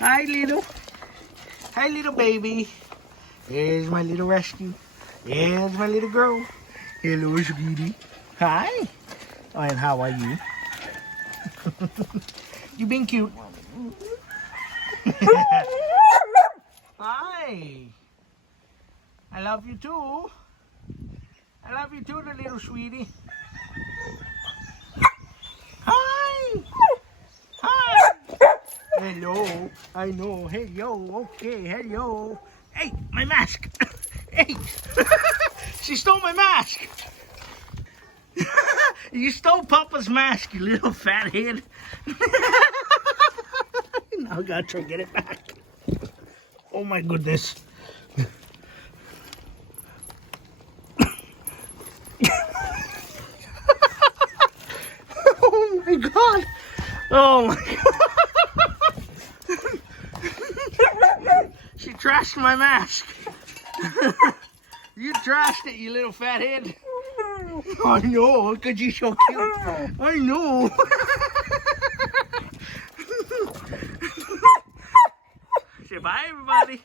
Hi, little. Hi, little baby. Here's my little rescue. Here's my little girl. Hello, sweetie. Hi. And how are you? You being cute. Hi. I love you too. I love you too, the little sweetie. Hi. Hi. Hello. I know. Hello. Okay. Hello. Hey, my mask. Hey. She stole my mask. You stole Papa's mask, you little fat head. Now I gotta try to get it back. Oh my goodness. Oh my god. Oh my god. She trashed my mask. You trashed it, you little fat head. I know, because you're so cute. I know. Say bye, everybody.